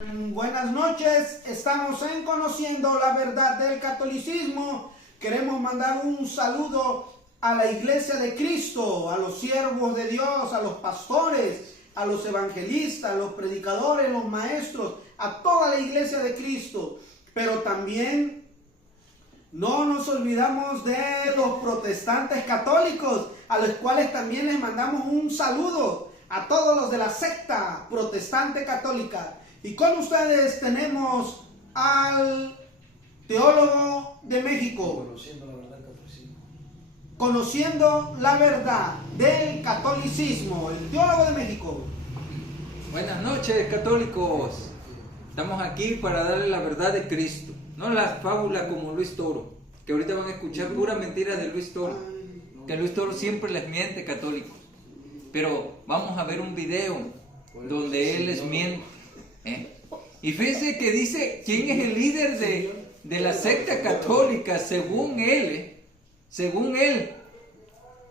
Buenas noches, estamos en Conociendo la Verdad del Catolicismo. Queremos mandar un saludo a la Iglesia de Cristo, a los siervos de Dios, a los pastores, a los evangelistas, a los predicadores, los maestros, a toda la Iglesia de Cristo. Pero también no nos olvidamos de los protestantes católicos, a los cuales también les mandamos un saludo a todos los de la secta protestante católica. Y con ustedes tenemos al teólogo de México, conociendo la verdad del catolicismo, el teólogo de México. Buenas noches, católicos. Estamos aquí para darle la verdad de Cristo, no las fábulas como Luis Toro, que ahorita van a escuchar puras mentiras de Luis Toro, que Luis Toro siempre les miente, católicos. Pero vamos a ver un video donde él les miente. Y fíjense que dice quién es el líder de la secta católica, según él.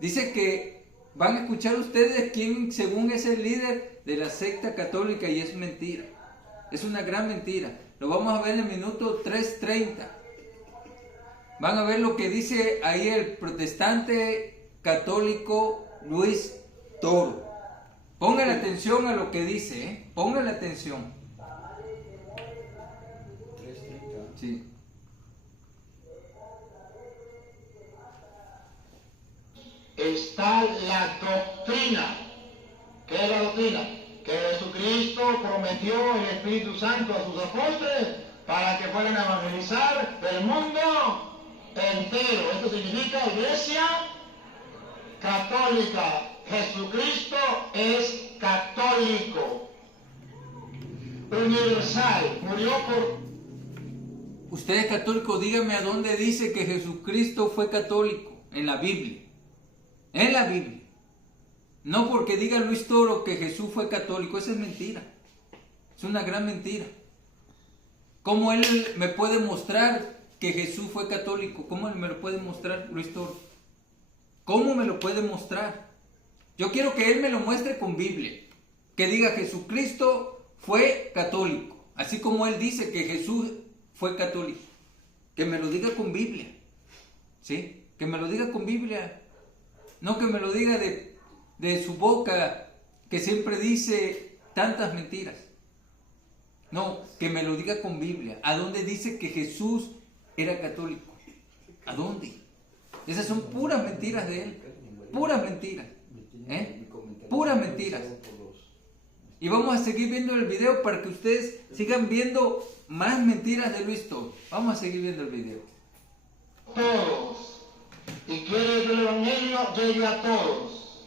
Dice que van a escuchar ustedes quién según es el líder de la secta católica, y es mentira. Es una gran mentira. Lo vamos a ver en el minuto 3:30. Van a ver lo que dice ahí el protestante católico Luis Toro. Pongan atención a lo que dice, Pongan atención. Sí. Está la doctrina. ¿Qué es la doctrina? Que Jesucristo prometió el Espíritu Santo a sus apóstoles para que fueran a evangelizar el mundo entero. Esto significa Iglesia católica. Jesucristo es católico, universal, murió por... Ustedes católicos, díganme a dónde dice que Jesucristo fue católico en la Biblia. En la Biblia. No porque diga Luis Toro que Jesús fue católico, esa es mentira. Es una gran mentira. ¿Cómo él me puede mostrar que Jesús fue católico? ¿Cómo me lo puede mostrar Luis Toro? ¿Cómo me lo puede mostrar? Yo quiero que él me lo muestre con Biblia. Que diga Jesucristo fue católico. Así como él dice que Jesús fue católico. Que me lo diga con Biblia. ¿Sí? Que me lo diga con Biblia. No que me lo diga de su boca, que siempre dice tantas mentiras. No, que me lo diga con Biblia. ¿A dónde dice que Jesús era católico? ¿A dónde? Esas son puras mentiras de él. Puras mentiras. Puras mentiras. Y vamos a seguir viendo el video para que ustedes sigan viendo más mentiras de Luis Toro. Vamos a seguir viendo el video. Todos. Y quiere que el Evangelio llegue a todos.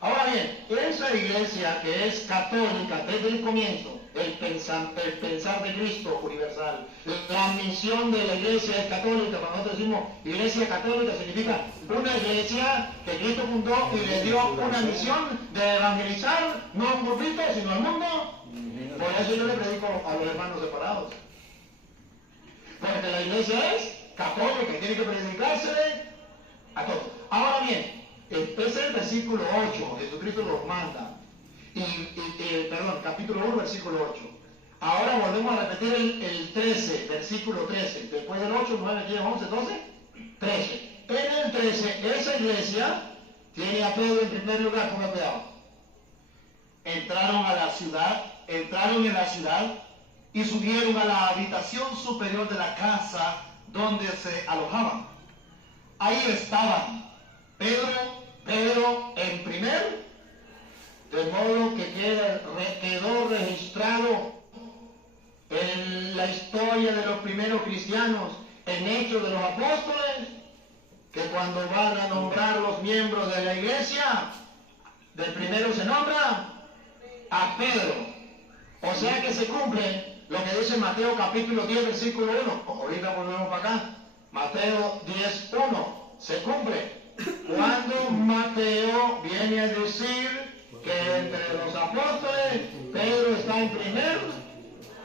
Ahora bien, esa iglesia que es católica desde el comienzo, el pensar de Cristo universal, la misión de la iglesia es católica. Cuando nosotros decimos iglesia católica, significa una iglesia que Cristo fundó y le dio una misión de evangelizar, no a un grupito, sino al mundo. Por eso yo le predico a los hermanos separados. Porque la iglesia es católica y tiene que predicársele a todos. Ahora bien, este es el versículo 8, Jesucristo los manda. Capítulo 1, versículo 8. Ahora volvemos a repetir el 13, versículo 13. Después del 8, 9, 10, 11, 12, 13. En el 13, esa iglesia tiene a Pedro en primer lugar, ponga cuidado. Entraron en la ciudad y subieron a la habitación superior de la casa donde se alojaban. Ahí estaban Pedro en primer, de modo que quedó registrado en la historia de los primeros cristianos, en Hechos de los Apóstoles, que cuando van a nombrar los miembros de la iglesia, del primero se nombra a Pedro. O sea que se cumple lo que dice Mateo capítulo 10, versículo 1. Ahorita volvemos para acá. Mateo 10, 1. Se cumple. Cuando Mateo viene a decir que entre los apóstoles Pedro está en primer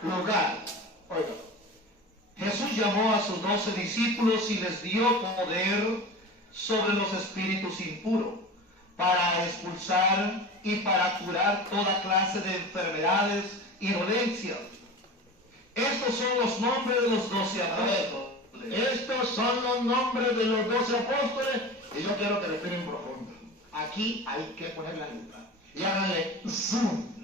lugar. Oiga, Jesús llamó a sus 12 discípulos y les dio poder sobre los espíritus impuros para expulsar y para curar toda clase de enfermedades y dolencias. Estos son los nombres de los 12 apóstoles. Estos son los nombres de los 12 apóstoles. Y yo quiero que respiren profundo. Aquí hay que poner la lupa. Y háganle zoom.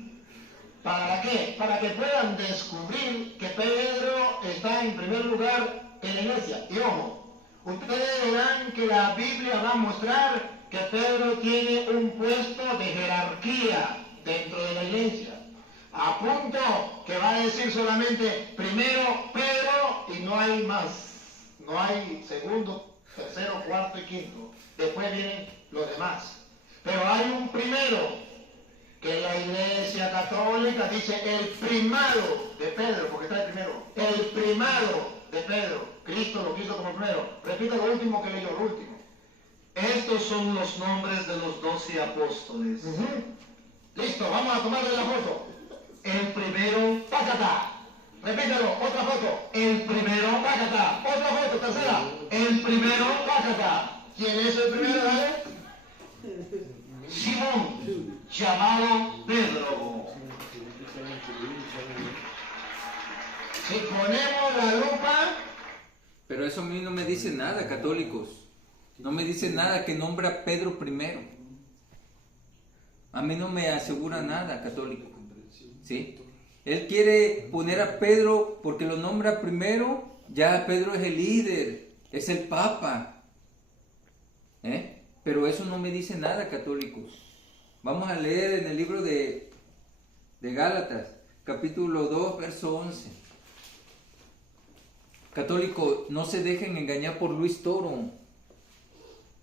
¿Para qué? Para que puedan descubrir que Pedro está en primer lugar en la iglesia. Y ojo, ustedes verán que la Biblia va a mostrar que Pedro tiene un puesto de jerarquía dentro de la iglesia. A punto que va a decir solamente primero Pedro y no hay más. No hay segundo, tercero, cuarto y quinto. Después vienen los demás. Pero hay un primero que la iglesia católica dice el primado de Pedro, porque está el primero. El primado de Pedro. Cristo lo quiso como primero. Repita lo último que leyó, lo último. Estos son los nombres de los 12 apóstoles. Listo, vamos a tomarle la foto. El primero, Pácata. Repítelo, otra foto. el primero, Pácata. Otra foto, tercera. el primero, Pácata. ¿Quién es el primero, dale? Simón, llamado Pedro. Si ponemos la lupa, Pero eso a mí no me dice nada, católicos. No me dice nada que nombra a Pedro primero. A mí no me asegura nada, católico. ¿Sí? Él quiere poner a Pedro porque lo nombra primero. Ya Pedro es el líder, es el papa. Pero eso no me dice nada, católicos. Vamos a leer en el libro de Gálatas, capítulo 2, verso 11. Católico, no se dejen engañar por Luis Toro.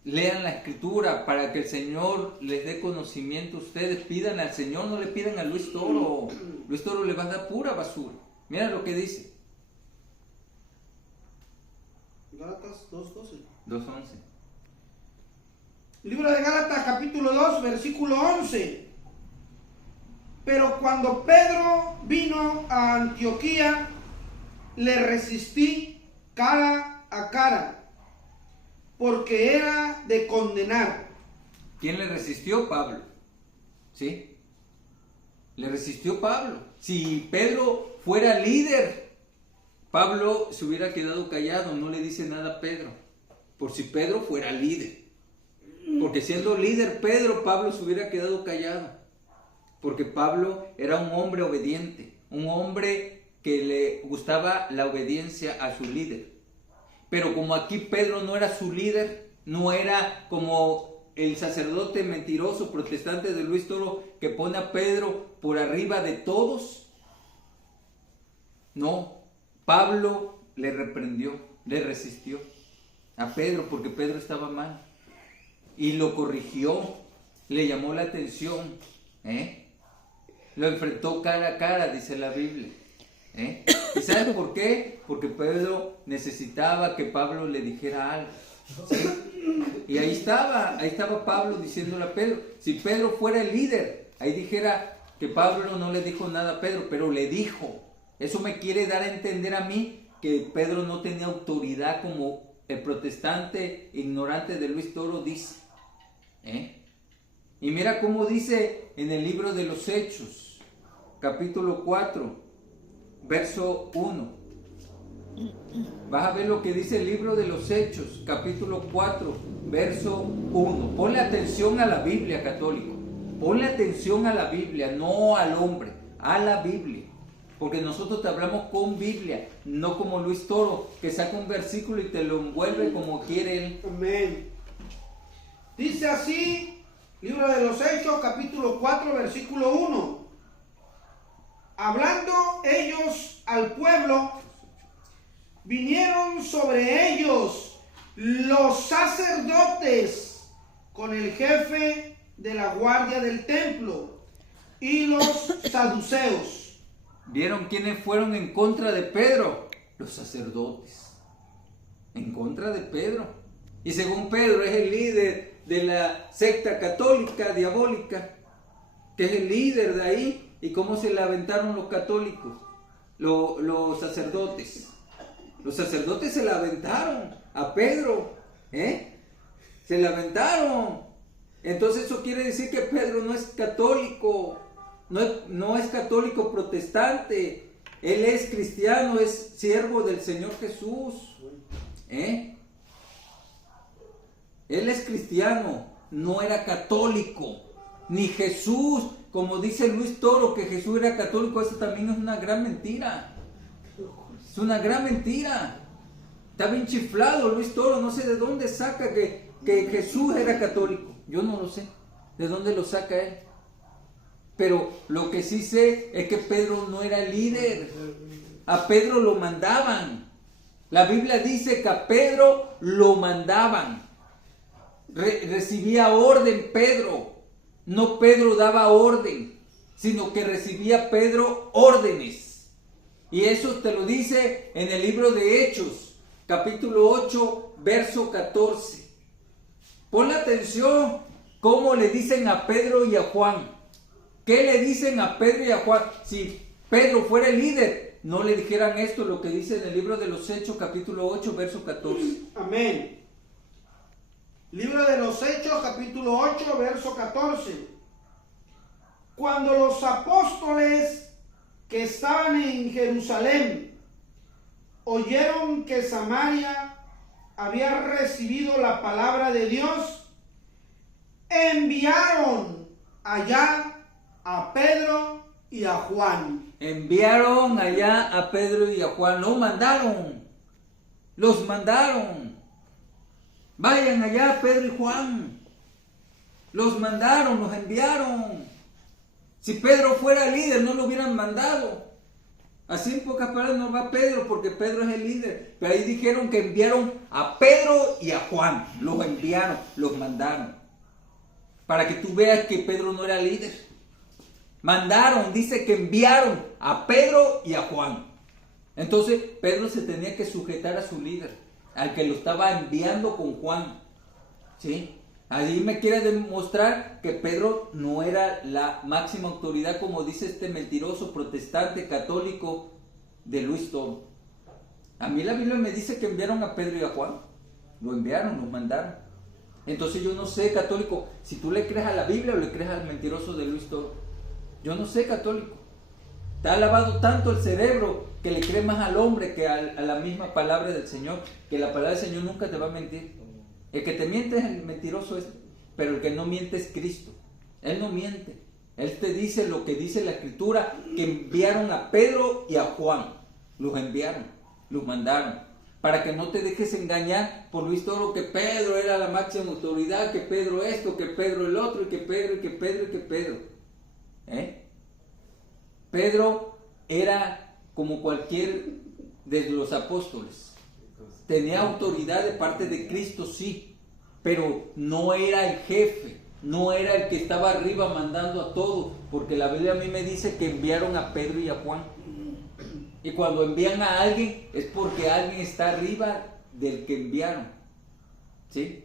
Lean la escritura para que el Señor les dé conocimiento a ustedes. Pidan al Señor, no le pidan a Luis Toro. Luis Toro le va a dar pura basura. Mira lo que dice. Gálatas 2:12. 2:11. Libro de Gálatas capítulo 2, versículo 11. Pero cuando Pedro vino a Antioquía, le resistí cara a cara, porque era de condenar. ¿Quién le resistió? Pablo. ¿Sí? Le resistió Pablo. Si Pedro fuera líder, Pablo se hubiera quedado callado, no le dice nada a Pedro. Por si Pedro fuera líder. Porque siendo líder Pedro, Pablo se hubiera quedado callado. Porque Pablo era un hombre obediente, un hombre que le gustaba la obediencia a su líder. Pero como aquí Pedro no era su líder, no era como el sacerdote mentiroso protestante de Luis Toro que pone a Pedro por arriba de todos. No, Pablo le reprendió, le resistió a Pedro porque Pedro estaba mal. Y lo corrigió, le llamó la atención, lo enfrentó cara a cara, dice la Biblia. ¿Y saben por qué? Porque Pedro necesitaba que Pablo le dijera algo. ¿Sí? Y ahí estaba Pablo diciéndole a Pedro. Si Pedro fuera el líder, ahí dijera que Pablo no le dijo nada a Pedro, pero le dijo. Eso me quiere dar a entender a mí que Pedro no tenía autoridad como el protestante ignorante de Luis Toro dice. Y mira cómo dice en el libro de los Hechos, capítulo 4, verso 1. Vas a ver lo que dice el libro de los Hechos, capítulo 4, verso 1. Ponle atención a la Biblia, católico. Ponle atención a la Biblia, no al hombre, a la Biblia. Porque nosotros te hablamos con Biblia, no como Luis Toro, que saca un versículo y te lo envuelve como quiere él. Amén. Dice así, libro de los Hechos, capítulo 4, versículo 1. Hablando ellos al pueblo, vinieron sobre ellos los sacerdotes con el jefe de la guardia del templo y los saduceos. ¿Vieron quiénes fueron en contra de Pedro? Los sacerdotes. En contra de Pedro. Y según Pedro es el líder de la secta católica diabólica, que es el líder de ahí. ¿Y cómo se le aventaron los católicos? Los sacerdotes. Los sacerdotes se le aventaron a Pedro. Se le aventaron. Entonces eso quiere decir que Pedro no es católico. No es católico protestante. Él es cristiano, es siervo del Señor Jesús. Él es cristiano, no era católico. Ni Jesús, como dice Luis Toro, que Jesús era católico, eso también es una gran mentira. Es una gran mentira. Está bien chiflado Luis Toro, no sé de dónde saca que Jesús era católico. Yo no lo sé, de dónde lo saca él. Pero lo que sí sé es que Pedro no era líder. A Pedro lo mandaban. La Biblia dice que a Pedro lo mandaban. Recibía orden Pedro. No Pedro daba orden, sino que recibía Pedro órdenes. Y eso te lo dice en el libro de Hechos, capítulo 8, verso 14. Ponle atención cómo le dicen a Pedro y a Juan. ¿Qué le dicen a Pedro y a Juan? Si Pedro fuera el líder, no le dijeran esto, lo que dice en el libro de los Hechos, capítulo 8, verso 14. Amén. Libro de los Hechos, capítulo 8, verso 14. Cuando los apóstoles que estaban en Jerusalén oyeron que Samaria había recibido la palabra de Dios, enviaron allá a Pedro y a Juan. Enviaron allá a Pedro y a Juan, los mandaron. Vayan allá Pedro y Juan. Los mandaron, los enviaron. Si Pedro fuera líder, no lo hubieran mandado. Así en pocas palabras no va Pedro, porque Pedro es el líder. Pero ahí dijeron que enviaron a Pedro y a Juan. Los enviaron, los mandaron. Para que tú veas que Pedro no era líder. Mandaron, dice que enviaron a Pedro y a Juan. Entonces Pedro se tenía que sujetar a su líder, al que lo estaba enviando con Juan. ¿Sí? Allí me quiere demostrar que Pedro no era la máxima autoridad, como dice este mentiroso protestante católico de Luis Toro. A mí la Biblia me dice que enviaron a Pedro y a Juan. Lo enviaron, los mandaron. Entonces yo no sé, católico, si tú le crees a la Biblia o le crees al mentiroso de Luis Toro. Yo no sé, católico. Te ha lavado tanto el cerebro que le cree más al hombre que a la misma palabra del Señor, que la palabra del Señor nunca te va a mentir. El que te miente es el mentiroso pero el que no miente es Cristo. Él no miente. Él te dice lo que dice la Escritura, que enviaron a Pedro y a Juan. Los enviaron, los mandaron. Para que no te dejes engañar por Luis Toro, que Pedro era la máxima autoridad, que Pedro esto, que Pedro el otro, y que Pedro, y que Pedro, y que Pedro. Pedro era como cualquier de los apóstoles. Tenía autoridad de parte de Cristo, sí, pero no era el jefe, no era el que estaba arriba mandando a todos, porque la Biblia a mí me dice que enviaron a Pedro y a Juan. Y cuando envían a alguien es porque alguien está arriba del que enviaron, ¿sí?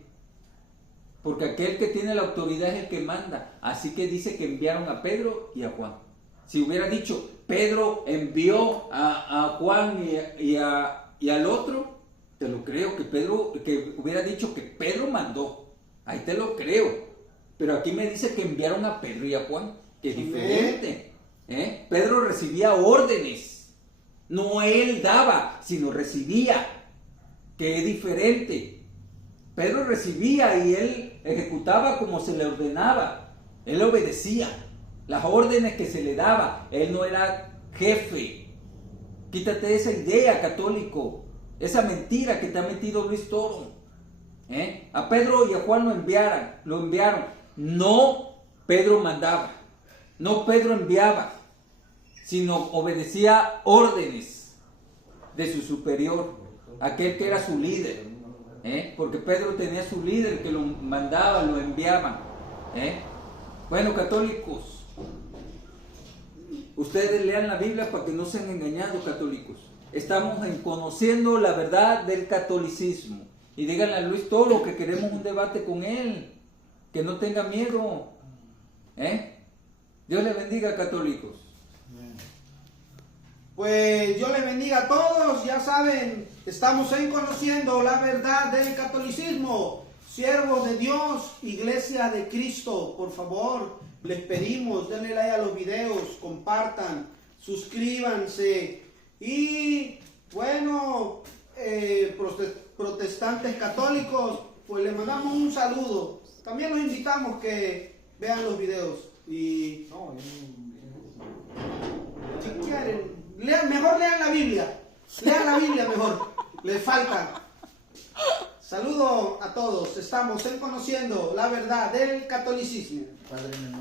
Porque aquel que tiene la autoridad es el que manda. Así que dice que enviaron a Pedro y a Juan. Si hubiera dicho Pedro envió a Juan y al otro, te lo creo. Que hubiera dicho que Pedro mandó, ahí te lo creo. Pero aquí me dice que enviaron a Pedro y a Juan, que es diferente. Pedro recibía órdenes, no él daba, sino recibía, que es diferente. Pedro recibía y él ejecutaba como se le ordenaba. Él obedecía las órdenes que se le daba. Él no era jefe. Quítate esa idea, católico, esa mentira que te ha metido Luis Toro. A Pedro y a Juan lo enviaron. No Pedro mandaba, no Pedro enviaba, sino obedecía órdenes de su superior, aquel que era su líder. Porque Pedro tenía su líder que lo mandaba, lo enviaban. Bueno, católicos, ustedes lean la Biblia para que no sean engañados, católicos. Estamos conociendo la verdad del catolicismo. Y díganle a Luis Toro que queremos un debate con él, que no tenga miedo. Dios les bendiga, católicos. Pues Dios les bendiga a todos. Ya saben, estamos conociendo la verdad del catolicismo. Siervos de Dios, Iglesia de Cristo, por favor, les pedimos, denle like a los videos, compartan, suscríbanse, bastantes católicos, pues les mandamos un saludo. También los invitamos que vean los videos y si quieren, mejor lean la Biblia. Lean la Biblia mejor. Les falta. Saludo a todos. Estamos en Conociendo la Verdad del Catolicismo.